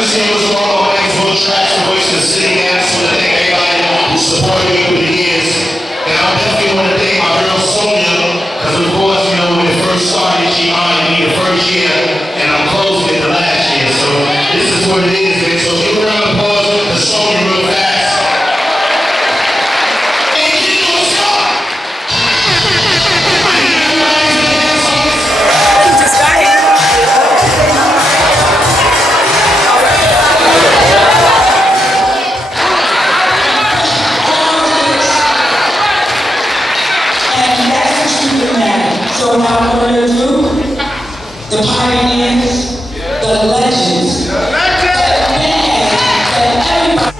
just came with some of my names for Traxx, the voice of the city. And I just want to thank everybody who supported me over the years. And I definitely want to thank my girl Sonia, because of course, you know, when it first started, she honored me the first year, and I'm closing it the last year. So this is what it is, man. So give a round of applause to Sonia real fast. So now I'm going to do the pioneers, the legends, the man that everybody.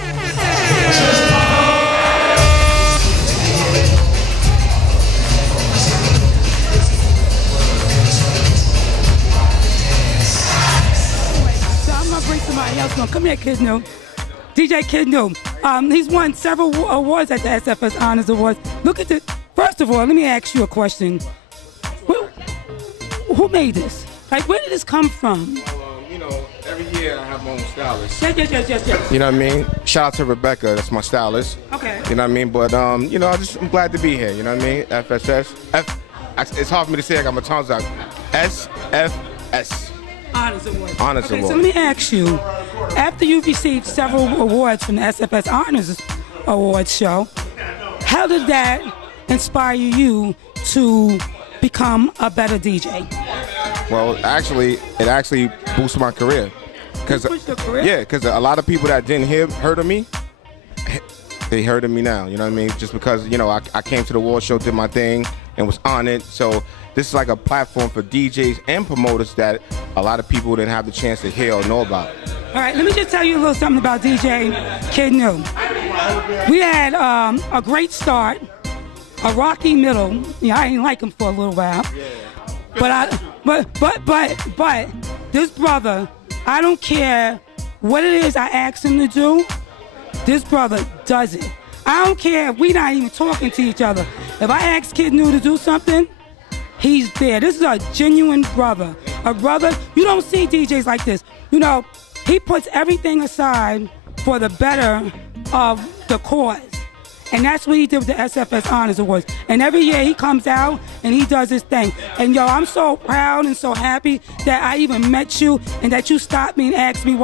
So I'm going to bring somebody else on. Come here, Kid New. DJ Kid New. He's won several awards at the SFS Honors Awards. Look at this. First of all, let me ask you a question. Who made this? Like, where did this come from? Well, you know, every year I have my own stylist. Yes. You know what I mean? Shout out to Rebecca, that's my stylist. Okay. You know what I mean? But, you know, I'm glad to be here, you know what I mean? FSS. It's hard for me to say, I got my tongues out. SFS. Honors Awards. Honors okay, Awards. So let me ask you, after you've received several awards from the SFS Honors Awards show, how did that inspire you to become a better DJ? Well, actually, it actually boosted my career. Yeah, because a lot of people that didn't heard of me, they heard of me now, you know what I mean? Just because, you know, I came to the award show, did my thing, and was on it. So this is like a platform for DJs and promoters that a lot of people didn't have the chance to hear or know about. All right, let me just tell you a little something about DJ Kid New. We had a great start, a rocky middle. Yeah, I ain't like him for a little while. But this brother, I don't care what it is I ask him to do, this brother does it. I don't care if we not even talking to each other. If I ask Kid New to do something, he's there. This is a genuine brother. A brother, you don't see DJs like this. You know, he puts everything aside for the better of the cause. And that's what he did with the SFS Honors Awards. And every year he comes out and he does his thing. And yo, I'm so proud and so happy that I even met you and that you stopped me and asked me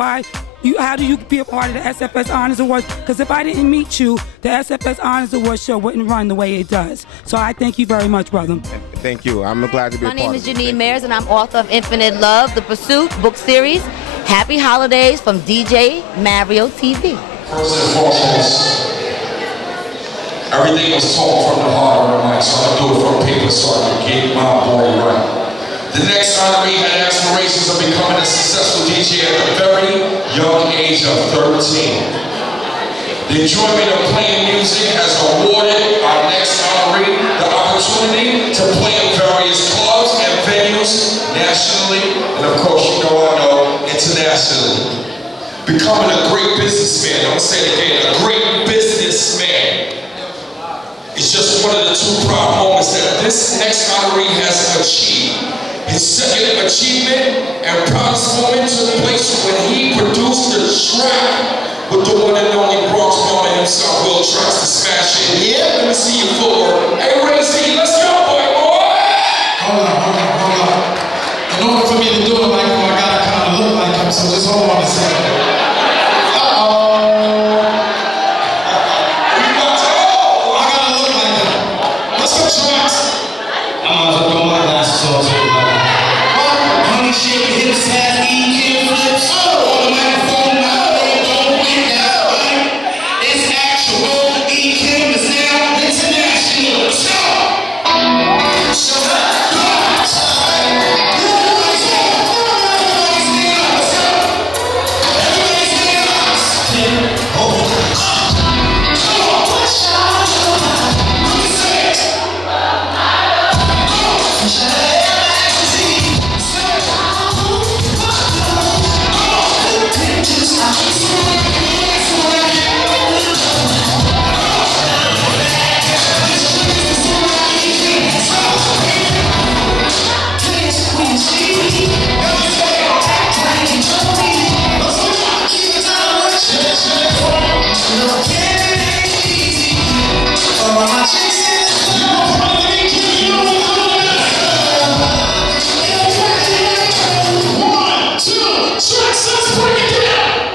how do you be a part of the SFS Honors Awards? Because if I didn't meet you, the SFS Honors Awards show wouldn't run the way it does. So I thank you very much, brother. Thank you. I'm glad to be a part of it. My name is Janine Mayers, and I'm author of Infinite Love, The Pursuit book series. Happy holidays from DJ Mario TV. First and foremost, everything was taught from the heart of the mind, so I do it from paper so I can get my boy right. The next honoree had aspirations of becoming a successful DJ at the very young age of 13. The enjoyment of playing music has awarded our next honoree the opportunity to play in various clubs and venues nationally, and of course, you know, internationally. Becoming a great businessman, I'm going to say it again, a great businessman. It's just one of the two proud moments that this next honoree has achieved. His second achievement and proudest moment took place when he produced the track with the one and only Bronx Mama himself, Will Traxx, to smash it. Yeah, let me see your footwork. Hey, Racy, let's go, boy. Hold on. In order for me to do it like him, I gotta kind of look like him, so just hold on a second. It's actual. E-Kim is now international. Traxx, let's break it down.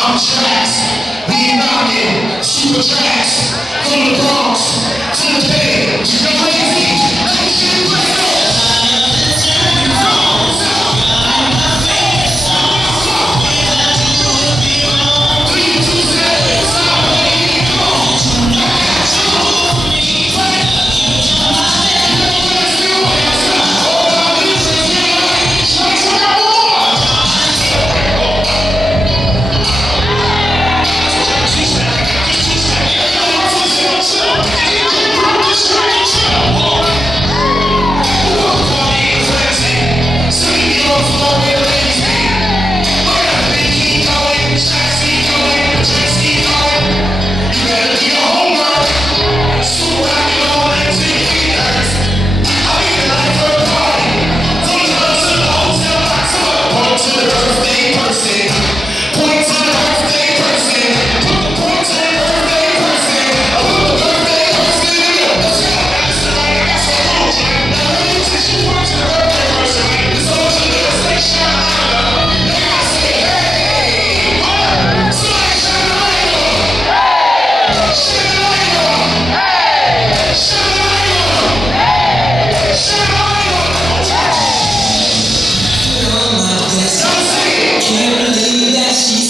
I'm Traxx, we rockin', super Traxx, from the Bronx to the Bay, you lazy,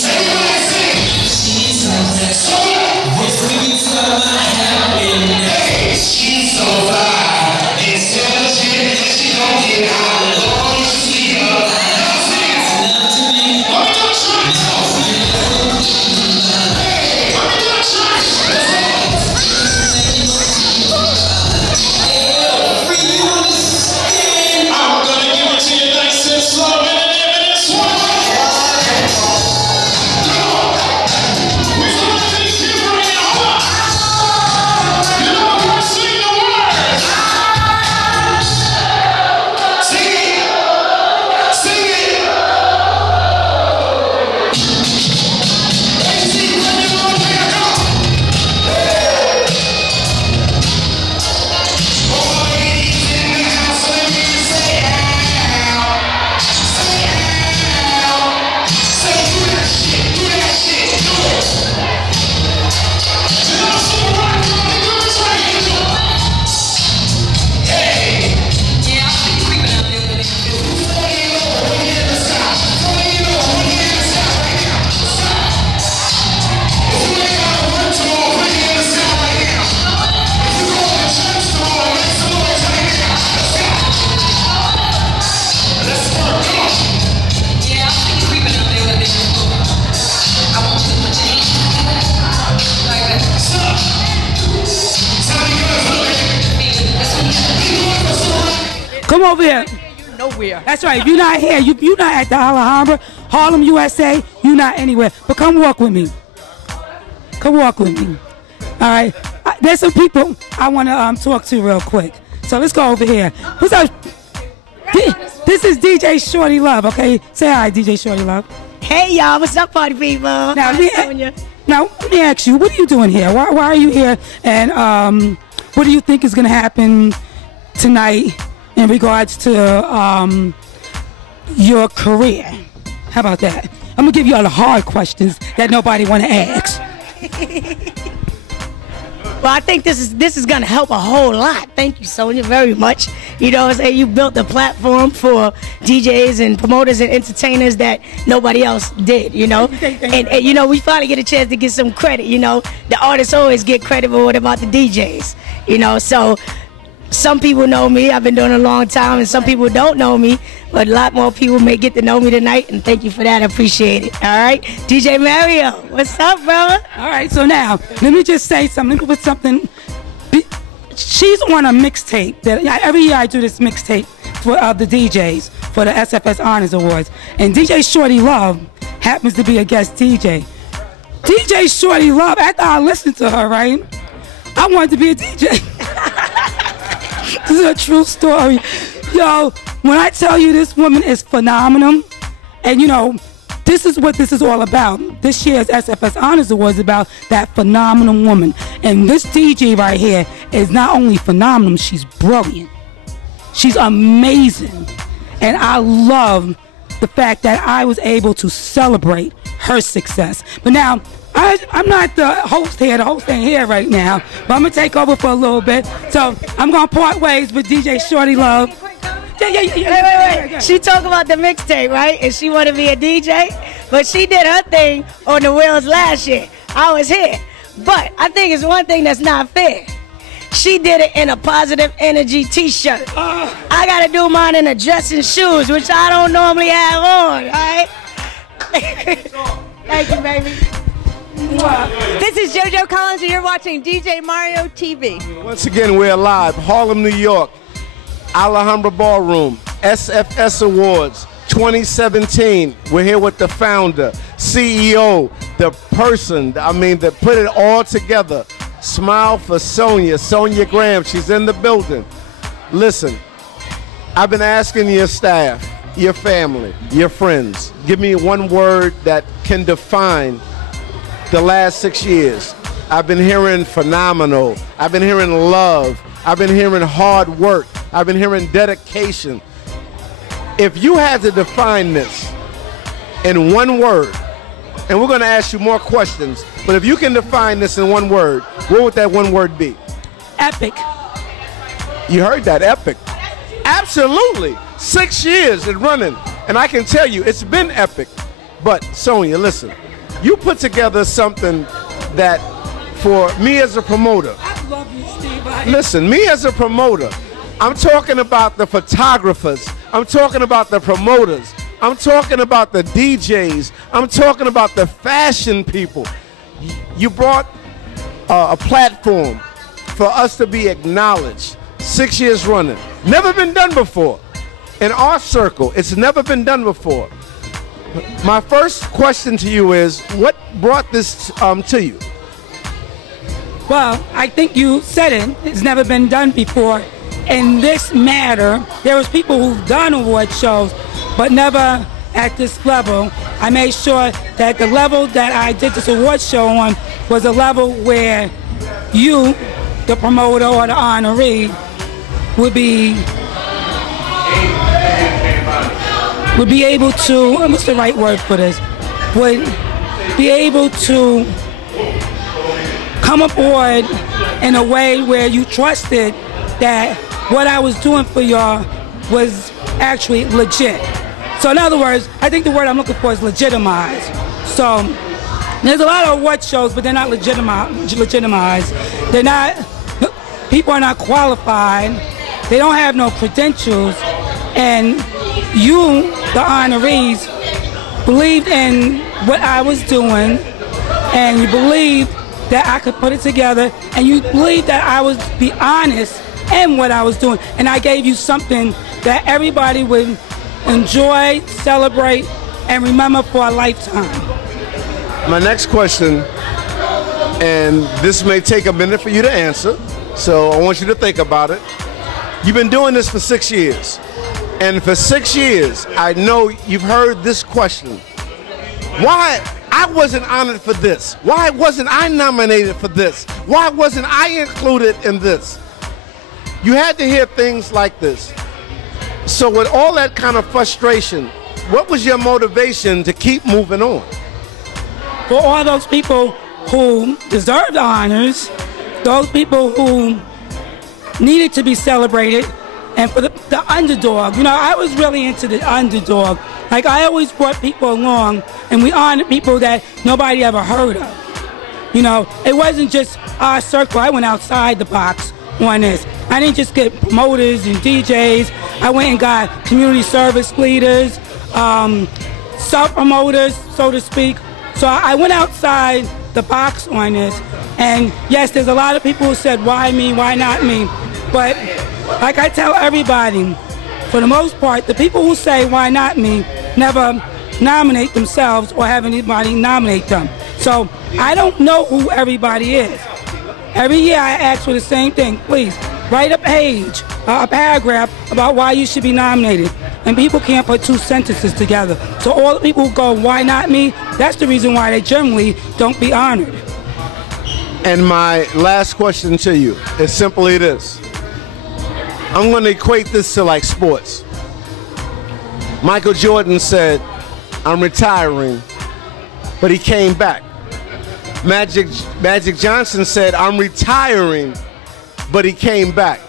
Come over here. Nowhere. That's right. If you're not here, you're not at the Alhambra Harlem, USA, you're not anywhere. But come walk with me. Come walk with me. All right. There's some people I want to talk to real quick. So let's go over here. What's up? This is DJ Shorty Love, okay? Say hi, DJ Shorty Love. Hey, y'all. What's up, party people? Now, let me ask you, what are you doing here? Why are you here? And what do you think is going to happen tonight in regards to your career? How about that? I'm going to give you all the hard questions that nobody want to ask. Well, I think this is going to help a whole lot. Thank you, Sonia, very much. You know what I'm saying? You built a platform for DJs and promoters and entertainers that nobody else did, you know? And you know, we finally get a chance to get some credit, you know? The artists always get credit, but what about the DJs? You know, so some people know me. I've been doing it a long time, and some people don't know me, but a lot more people may get to know me tonight, and thank you for that. I appreciate it. All right? DJ Mario, what's up, brother? All right, so now, let me just say something. Let me put something. She's on a mixtape. Every year I do this mixtape for the DJs for the SFS Honors Awards, and DJ Shorty Love happens to be a guest DJ. DJ Shorty Love, after I listened to her, right, I wanted to be a DJ. This is a true story. Yo, when I tell you this woman is phenomenal, and you know, this is what this is all about. This year's SFS Honors Awards is about that phenomenal woman. And this DJ right here is not only phenomenal, she's brilliant. She's amazing. And I love the fact that I was able to celebrate her success. But now, I'm not the host here. The host ain't here right now. But I'm going to take over for a little bit. So I'm going to part ways with DJ Shorty Love. Wait. She talked about the mixtape, right? And she wanted to be a DJ. But she did her thing on the wheels last year. I was here. But I think it's one thing that's not fair. She did it in a Positive Energy t-shirt. I got to do mine in a dress and shoes, which I don't normally have on, all right? Thank you, baby. This is JoJo Collins, and you're watching DJ Mario TV. Once again, we're live. Harlem, New York. Alhambra Ballroom. SFS Awards 2017. We're here with the founder, CEO, the person, that put it all together. Smile for Sonia. Sonia Graham. She's in the building. Listen, I've been asking your staff, your family, your friends, give me one word that can define the last 6 years. I've been hearing phenomenal. I've been hearing love. I've been hearing hard work. I've been hearing dedication. If you had to define this in one word, and we're going to ask you more questions, but if you can define this in one word, what would that one word be? Epic. You heard that, epic. Absolutely. 6 years and running. And I can tell you, it's been epic. But Sonia, listen. You put together something that, for me as a promoter, I love you, Steve. Listen, me as a promoter, I'm talking about the photographers, I'm talking about the promoters, I'm talking about the DJs, I'm talking about the fashion people. You brought a platform for us to be acknowledged. 6 years running. Never been done before. In our circle, it's never been done before. My first question to you is, what brought this to you? Well, I think you said it. It's never been done before. In this matter, there was people who've done award shows, but never at this level. I made sure that the level that I did this award show on was a level where you, the promoter or the honoree, would be able to, what's the right word for this? Would be able to come aboard in a way where you trusted that what I was doing for y'all was actually legit. So in other words, I think the word I'm looking for is legitimized. So there's a lot of award shows, but they're not legitimized. They're not, people are not qualified. They don't have no credentials. And you, the honorees, believed in what I was doing, and you believed that I could put it together, and you believed that I would be honest in what I was doing. And I gave you something that everybody would enjoy, celebrate, and remember for a lifetime. My next question, and this may take a minute for you to answer, so I want you to think about it. You've been doing this for 6 years, and for 6 years, I know you've heard this question. Why I wasn't honored for this? Why wasn't I nominated for this? Why wasn't I included in this? You had to hear things like this. So with all that kind of frustration, what was your motivation to keep moving on? For all those people who deserve the honors, those people who needed to be celebrated, and for the underdog. You know, I was really into the underdog. Like, I always brought people along, and we honored people that nobody ever heard of. You know, it wasn't just our circle. I went outside the box on this. I didn't just get promoters and DJs. I went and got community service leaders, self-promoters, so to speak. So I went outside the box on this. And yes, there's a lot of people who said, why me, why not me? But like I tell everybody, for the most part, the people who say, why not me, never nominate themselves or have anybody nominate them. So I don't know who everybody is. Every year I ask for the same thing. Please, write a page, a paragraph about why you should be nominated. And people can't put two sentences together. So all the people who go, why not me? That's the reason why they generally don't be honored. And my last question to you is simply this. I'm going to equate this to like sports. Michael Jordan said, I'm retiring, but he came back. Magic Johnson said, I'm retiring, but he came back.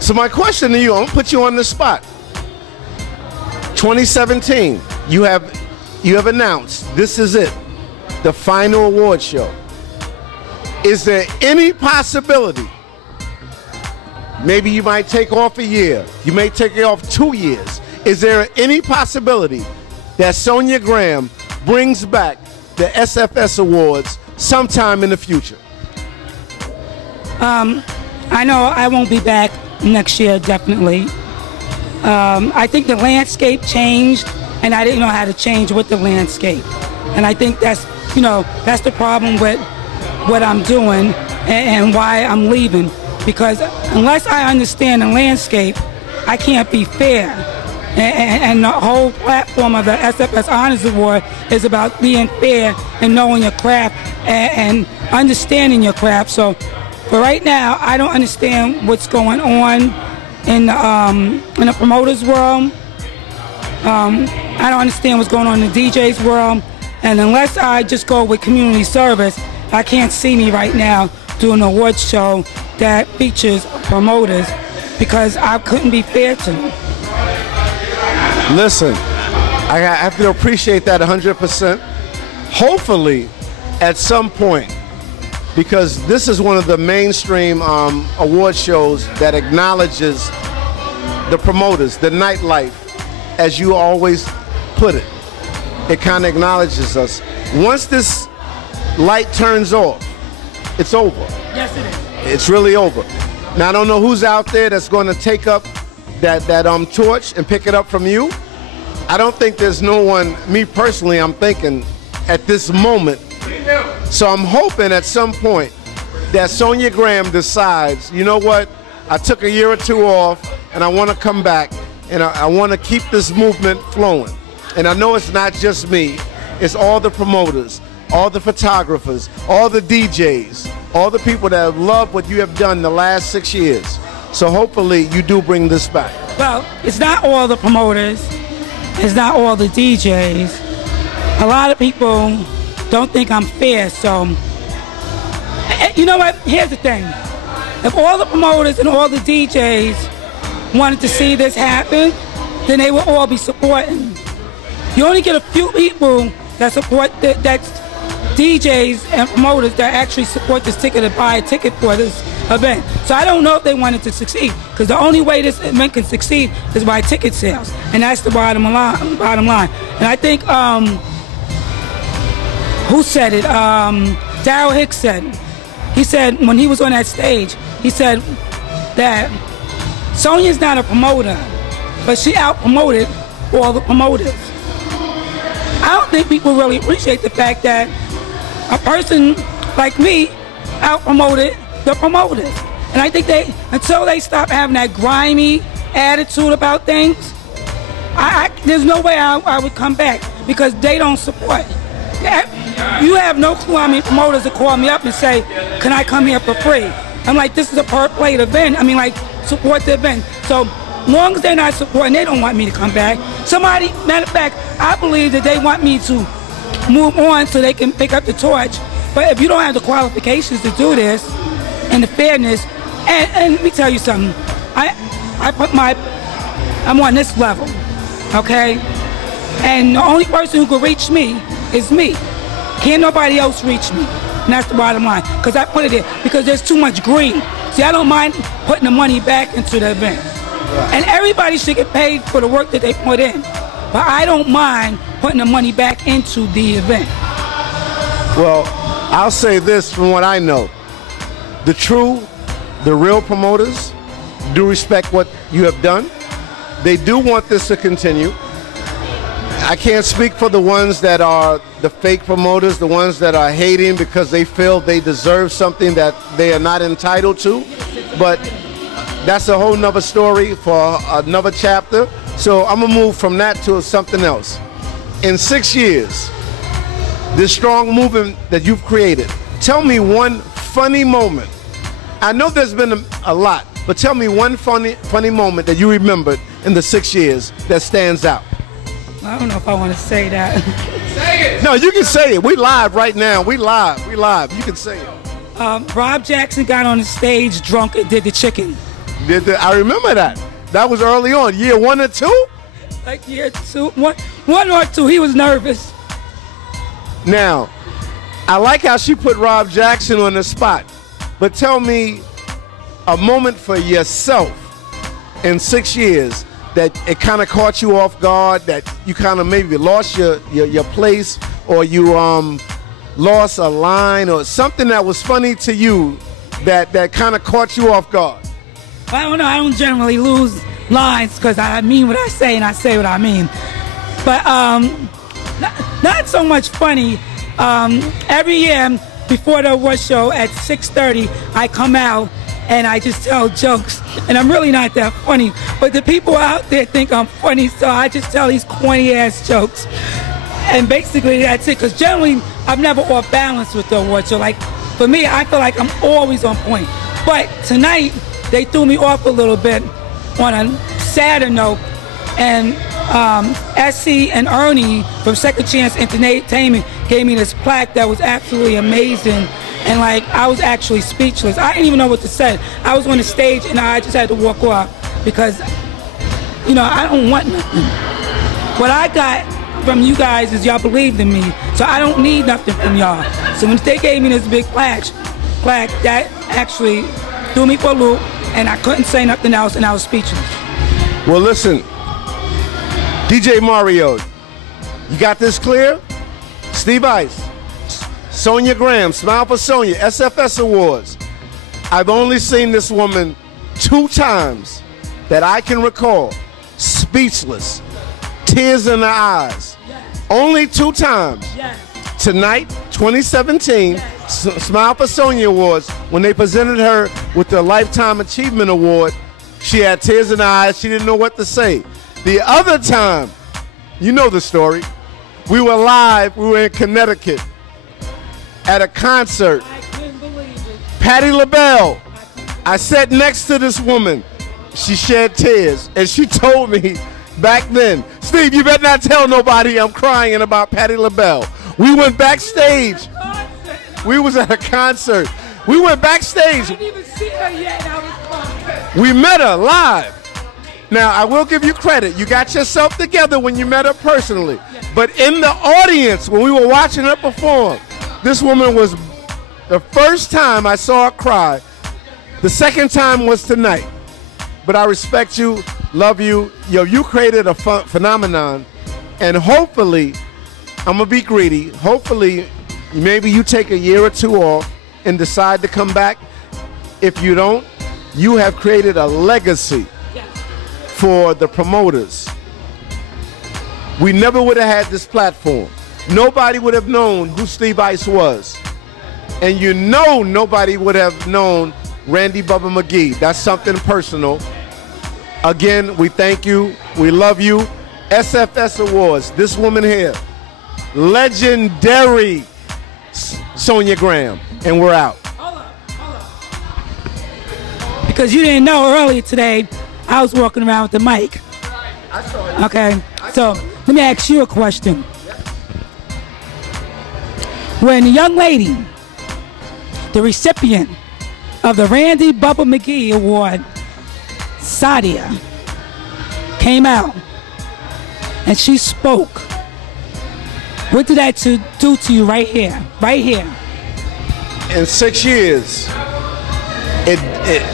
So my question to you, I'm going to put you on the spot. 2017, you have announced this is it, the final award show. Is there any possibility, maybe you might take off a year, you may take off 2 years, is there any possibility that Sonia Graham brings back the SFS Awards sometime in the future? I know I won't be back next year, definitely. I think the landscape changed, and I didn't know how to change with the landscape. And I think that's the problem with what I'm doing and why I'm leaving. Because unless I understand the landscape, I can't be fair. And the whole platform of the SFS Honors Award is about being fair and knowing your craft and understanding your craft. So for right now, I don't understand what's going on in the promoters world. I don't understand what's going on in the DJs world. And unless I just go with community service, I can't see me right now doing an awards show that features promoters because I couldn't be fair to them. Listen, I have to appreciate that 100%. Hopefully, at some point, because this is one of the mainstream award shows that acknowledges the promoters, the nightlife, as you always put it. It kind of acknowledges us. Once this light turns off, it's over. Yes, it is. It's really over. Now, I don't know who's out there that's going to take up that torch and pick it up from you. I don't think there's no one, me personally, I'm thinking at this moment. So I'm hoping at some point that Sonia Graham decides, you know what, I took a year or two off and I want to come back and I want to keep this movement flowing. And I know it's not just me, it's all the promoters, all the photographers, all the DJs, all the people that have loved what you have done the last 6 years. So hopefully you do bring this back. Well, it's not all the promoters, it's not all the DJs. A lot of people don't think I'm fair, so you know what, here's the thing. If all the promoters and all the DJs wanted to see this happen, then they would all be supporting. You only get a few people that support that's DJs and promoters that actually support this ticket and buy a ticket for this event. So I don't know if they wanted to succeed, because the only way this event can succeed is by ticket sales, and that's the bottom line. And I think who said it? Daryl Hicks said it. He said when he was on that stage, he said that Sonia's not a promoter, but she out-promoted all the promoters. think people really appreciate the fact that a person like me out-promoted the promoters. And I think until they stop having that grimy attitude about things, there's no way I would come back, because they don't support. You have no clue how many promoters that call me up and say, can I come here for free? I'm like, this is a per plate event. I mean, like, support the event. So long as they're not supporting, they don't want me to come back. Matter of fact, I believe that they want me to move on so they can pick up the torch. But if you don't have the qualifications to do this and the fairness, and let me tell you something, I'm on this level, okay? And the only person who can reach me is me. Can't nobody else reach me. And that's the bottom line. Because I put it there because there's too much greed. See, I don't mind putting the money back into the event. And everybody should get paid for the work that they put in. But I don't mind putting the money back into the event. Well, I'll say this from what I know. The real promoters do respect what you have done. They do want this to continue. I can't speak for the ones that are the fake promoters, the ones that are hating because they feel they deserve something that they are not entitled to. But that's a whole nother story for another chapter. So I'm gonna move from that to something else. In 6 years, this strong movement that you've created, tell me one funny moment. I know there's been a lot, but tell me one funny moment that you remembered in the 6 years that stands out. I don't know if I want to say that. Say it! No, you can say it. We live right now. We live. You can say it. Rob Jackson got on the stage drunk and did the chicken. I remember that. That was early on. Year 1 or 2? Like year 2. One or 2. He was nervous. Now, I like how she put Rob Jackson on the spot. But tell me a moment for yourself in 6 years that it kind of caught you off guard, that you kind of maybe lost your place, or you lost a line, or something that was funny to you that kind of caught you off guard. I don't know. I don't generally lose lines because I mean what I say and I say what I mean. But not so much funny. Every year before the award show at 6:30, I come out and I just tell jokes, and I'm really not that funny, but the people out there think I'm funny, so I just tell these corny ass jokes, and basically that's it. Because generally I'm never off balance with the award show. Like for me, I feel like I'm always on point, but tonight they threw me off a little bit on a sadder note, and SC and Ernie from Second Chance Entertainment gave me this plaque that was absolutely amazing. And like, I was actually speechless. I didn't even know what to say. I was on the stage and I just had to walk off because, you know, I don't want nothing. What I got from you guys is y'all believed in me. So I don't need nothing from y'all. So when they gave me this big plaque, that actually threw me for a loop, and I couldn't say nothing else, and I was speechless. Well, listen, DJ Mario, you got this clear? Steve Ice, Sonia Graham, Smile for Sonia, SFS Awards. I've only seen this woman 2 times that I can recall, speechless, tears in her eyes. Yes. Only 2 times. Yes. Tonight, 2017, yes. Smile for Sonia Awards, when they presented her with the Lifetime Achievement Award, she had tears in her eyes. She didn't know what to say. The other time, you know the story. We were live. We were in Connecticut at a concert. I couldn't believe it. Patti LaBelle. I sat next to this woman. She shed tears, and she told me back then, Steve, you better not tell nobody I'm crying about Patti LaBelle. We went backstage. We was at a concert. We went backstage. I didn't even see her yet, and I was crying. We met her live. Now, I will give you credit. You got yourself together when you met her personally. But in the audience, when we were watching her perform, this woman was, the first time I saw her cry, the second time was tonight. But I respect you, love you. Yo, you created a phenomenon, and hopefully, I'm gonna be greedy, hopefully, maybe you take a year or 2 off and decide to come back. If you don't, you have created a legacy for the promoters. We never would have had this platform nobody would have known who Steve Ice was. And you know nobody would have known Randy Bubba McGee. That's something personal. Again, we thank you. We love you. SFS Awards, this woman here, legendary Sonia Graham. And we're out. Hold up. Because you didn't know earlier today, I was walking around with the mic. Okay, so let me ask you a question. When the young lady, the recipient of the Randy Bubba McGee Award, Sadia, came out and she spoke, what did that do to you right here? Right here. In 6 years,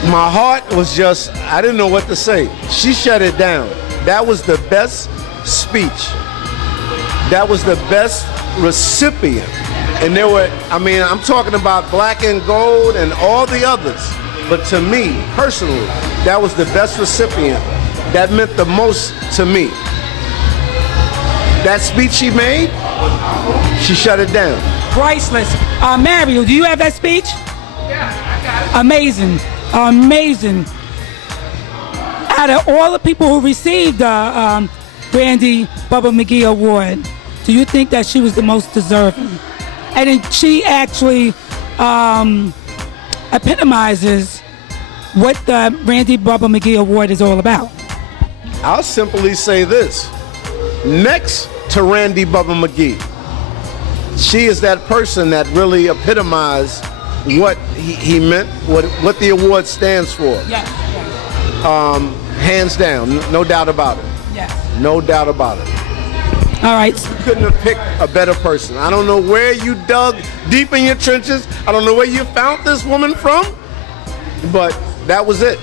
my heart was just, I didn't know what to say. She shut it down. That was the best speech. That was the best recipient. And there were, I mean, I'm talking about Black and Gold and all the others. But to me, personally, that was the best recipient. That meant the most to me. That speech she made, she shut it down. Priceless. Mario, do you have that speech? Yeah, I got it. Amazing. Amazing. Out of all the people who received the Randy Bubba McGee Award, do you think that she was the most deserving? And then she actually epitomizes what the Randy Bubba McGee Award is all about. I'll simply say this. Next to Randy Bubba McGee, she is that person that really epitomized what he meant, what the award stands for. Yes. Hands down, no doubt about it. Yes. No doubt about it. All right. You couldn't have picked a better person. I don't know where you dug deep in your trenches. I don't know where you found this woman from, but that was it.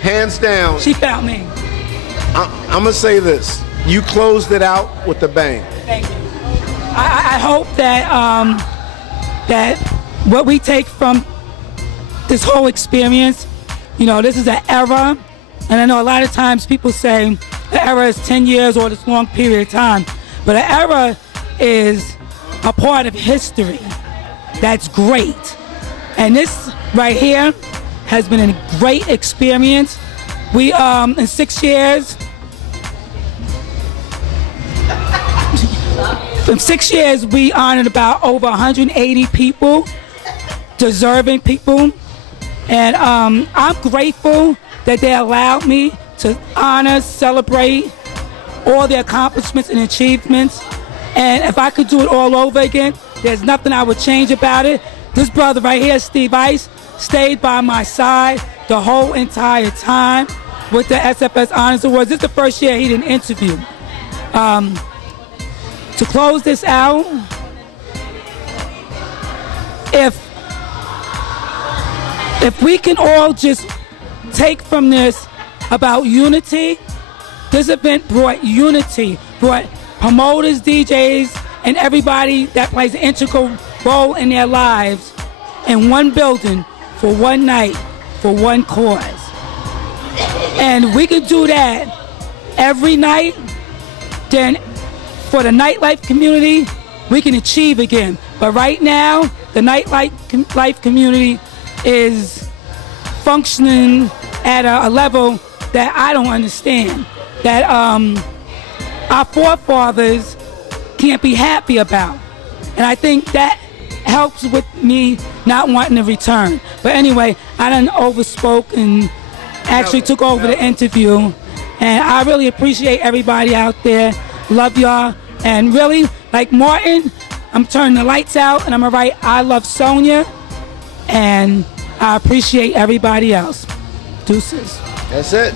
Hands down. She found me. I'm going to say this. You closed it out with a bang. Thank you. I hope that that what we take from this whole experience, you know, this is an era, and I know a lot of times people say the era is 10 years or this long period of time, but an era is a part of history that's great. And this right here has been a great experience. We, in 6 years, in 6 years, we honored about over 180 people, deserving people. And I'm grateful that they allowed me to honor, celebrate all the accomplishments and achievements. And if I could do it all over again, there's nothing I would change about it. This brother right here, Steve Ice, stayed by my side the whole entire time with the SFS Honors Awards. This is the first year he didn't interview. To close this out, if we can all just take from this about unity, this event brought unity, brought promoters, DJs, and everybody that plays an integral role in their lives in one building for one night, for one cause. And we can do that every night, then for the nightlife community, we can achieve again. But right now, the nightlife community is functioning at a level that I don't understand, that our forefathers can't be happy about. And I think that helps with me not wanting to return. But anyway, I done overspoke and actually took over the interview. And I really appreciate everybody out there. Love y'all. And really, like Martin, I'm turning the lights out and I'm gonna write I Love Sonia. And I appreciate everybody else. Deuces. That's it.